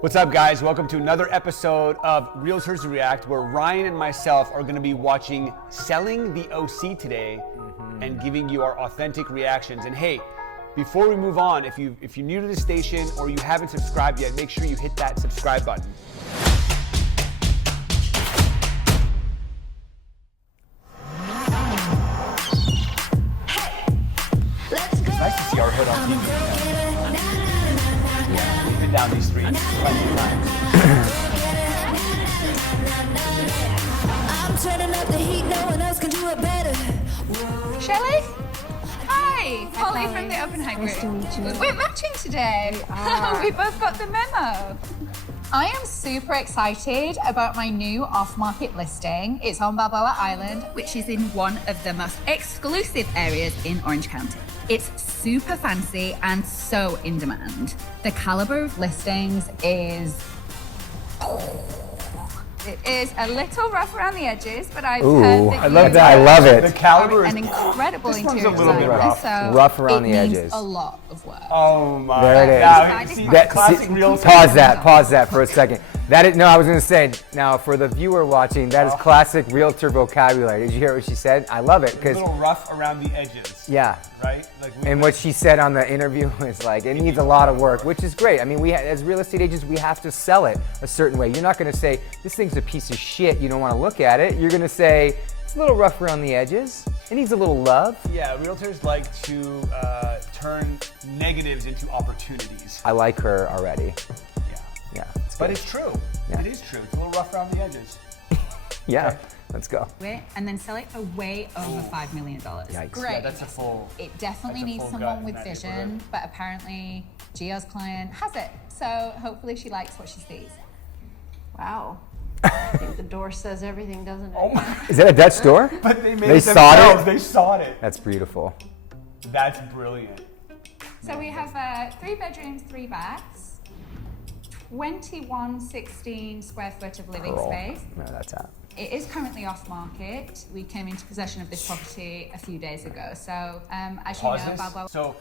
What's up, guys? Welcome to another episode of Realtors React, where Ryan and myself are going to be watching Selling the OC today and giving you our authentic reactions. And hey, before we move on, if you're new to the station or you haven't subscribed yet, make sure you hit that subscribe button. It's nice to see our hood on TV. We've been down these streets plenty of times. I'm turning up the heat, no one else can do it better. Shelley? Hi, Holly Holly. from the Oppenheim Group. Nice to meet you. We're matching today. We both got the memo. I am super excited about my new off-market listing. It's on Balboa Island, which is in one of the most exclusive areas in Orange County. It's super fancy and so in demand. The caliber of listings is... It is a little rough around the edges, but I've heard that I love that. I love it. The caliber is an incredible This one's interior a little bit designer, rough. so Rough around it the needs edges. a lot of work. Oh my. There it is. Now, see, That- classic real Pause that for a second. That is, no, I was gonna say, now for the viewer watching, that is classic realtor vocabulary. Did you hear what she said? I love it, A because, little rough around the edges. yeah. Right? Like And what she said on the interview was like, it needs a lot of work, which is great. I mean, as real estate agents, we have to sell it a certain way. You're not gonna say, this thing's a piece of shit, you don't wanna look at it. You're gonna say, it's a little rough around the edges. It needs a little love. Yeah, realtors like to turn negatives into opportunities. I like her already. Yeah. Yeah, it's But good. it's true. Yeah. It is true. It's a little rough around the edges. Yeah, let's go. And then sell it for way over $5 million. Yikes. Great. Yeah, that's a full. It definitely that's a needs full someone gut with in that vision, neighborhood. but apparently Gio's client has it. So hopefully she likes what she sees. Wow. I think the door says everything, doesn't it? Oh my. Is that a Dutch door? But they made They it sought themselves. it? They sought it. That's beautiful. That's brilliant. So we have 3 bedrooms, 3 baths, 2116 square foot of living Girl. space. No, that's out. It is currently off market. We came into possession of this property a few days ago. So as you Pause know, this. Balboa. So,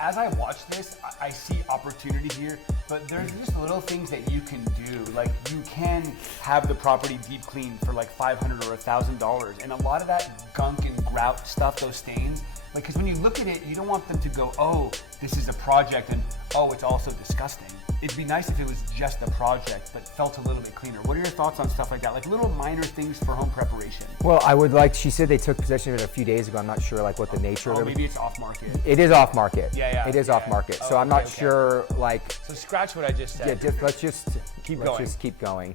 as I watch this, I see opportunity here, but there's just little things that you can do. Like, you can have the property deep cleaned for like $500 or $1,000, and a lot of that gunk and grout stuff, those stains, like, because when you look at it, you don't want them to go, oh, this is a project, and oh, it's also disgusting. It'd be nice if it was just a project, but felt a little bit cleaner. What are your thoughts on stuff like that? Like little minor things for home preparation. Well, I would like, she said they took possession of it a few days ago. I'm not sure like what the nature Oh, of it maybe it's off market. It is off market. Yeah. It is Yeah. off market. So Oh, I'm not okay. sure like, So scratch what I just said. let's just Keep let's going. just keep going.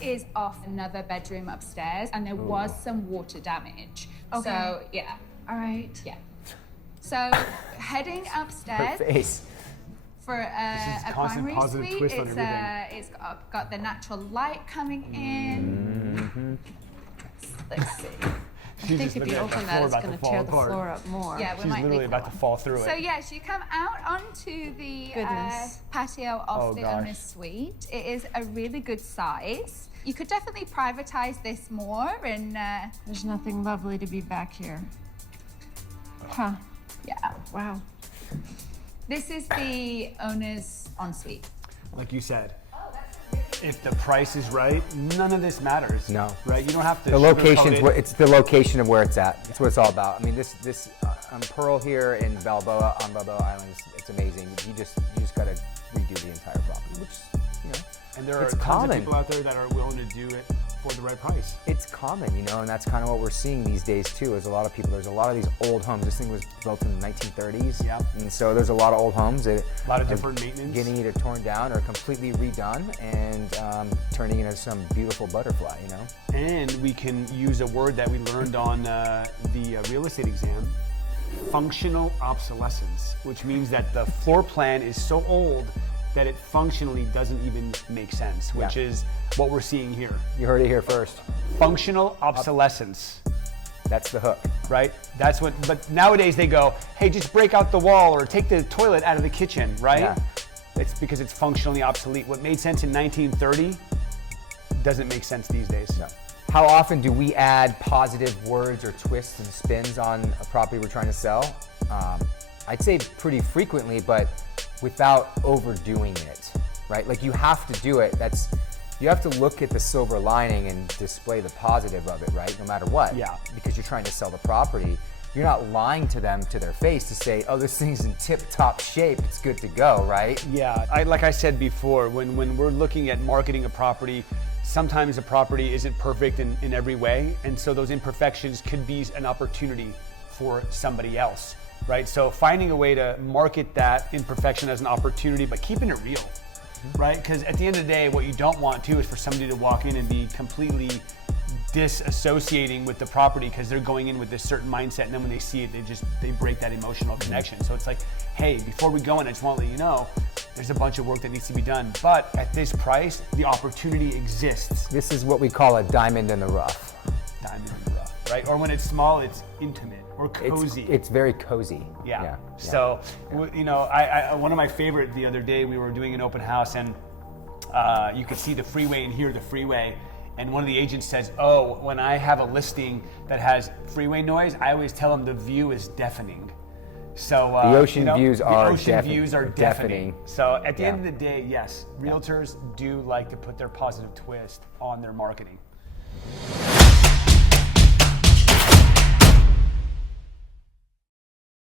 Is off another bedroom upstairs, and there was some water damage. Okay. So yeah. All right. Yeah. So heading Her upstairs face. for is a constant primary positive suite. twist on It's everything. it's got the natural light coming in. Let's see. I think if you open that, it's going to tear the floor up more. Yeah, we She's might literally leave about that to fall through So it. yes, you come out onto the Goodness. patio of Oh, the gosh. owner's suite. It is a really good size. You could definitely privatize this more and There's nothing lovely to be back here. Huh. yeah. Wow. This is the owner's ensuite. Like you said, if the price is right, none of this matters. No. Right? You don't have to. The location's sugarcoat where it. it's the location of where it's at. That's what it's all about. I mean, this Pearl here in Balboa on Balboa Island, it's amazing. You just gotta redo the entire property, which And there are it's tons common. of people out there that are willing to do it for the right price. It's common, and that's kind of what we're seeing these days too. There's a lot of people. There's a lot of these old homes. This thing was built in the 1930s. Yeah. And so there's a lot of old homes that A lot of are different maintenance. getting either torn down or completely redone and turning into some beautiful butterfly. And we can use a word that we learned on the real estate exam, functional obsolescence, which means that the floor plan is so old that it functionally doesn't even make sense, which Yeah. is what we're seeing here. You heard it here first. Functional obsolescence. That's the hook. Right? That's what, but nowadays they go, hey, just break out the wall or take the toilet out of the kitchen, right? Yeah. It's because it's functionally obsolete. What made sense in 1930 doesn't make sense these days. No. How often do we add positive words or twists and spins on a property we're trying to sell? I'd say pretty frequently, but without overdoing it. right? Like you have to do it. You have to look at the silver lining and display the positive of it, right? No matter what. Yeah. Because you're trying to sell the property. You're not lying to them to their face to say, oh, this thing's in tip-top shape, it's good to go, right? Yeah, like I said before, when we're looking at marketing a property, sometimes a property isn't perfect in every way, and so those imperfections could be an opportunity for somebody else, right? So finding a way to market that imperfection as an opportunity, but keeping it real, right? Because at the end of the day, what you don't want to is for somebody to walk in and be completely disassociating with the property because they're going in with this certain mindset, and then when they see it, they break that emotional connection. So it's like, hey, before we go in, I just want to let you know there's a bunch of work that needs to be done, but at this price, the opportunity exists. This is what we call a diamond in the rough. Diamond in the rough, right? Or when it's small, it's intimate or cozy. It's very cozy. Yeah. So, you know, I one of my favorite the other day, we were doing an open house, and you could see the freeway and hear the freeway. And one of the agents says, oh, when I have a listing that has freeway noise, I always tell them the view is deafening. So the ocean views are deafening. So at the end of the day, yes, realtors do like to put their positive twist on their marketing.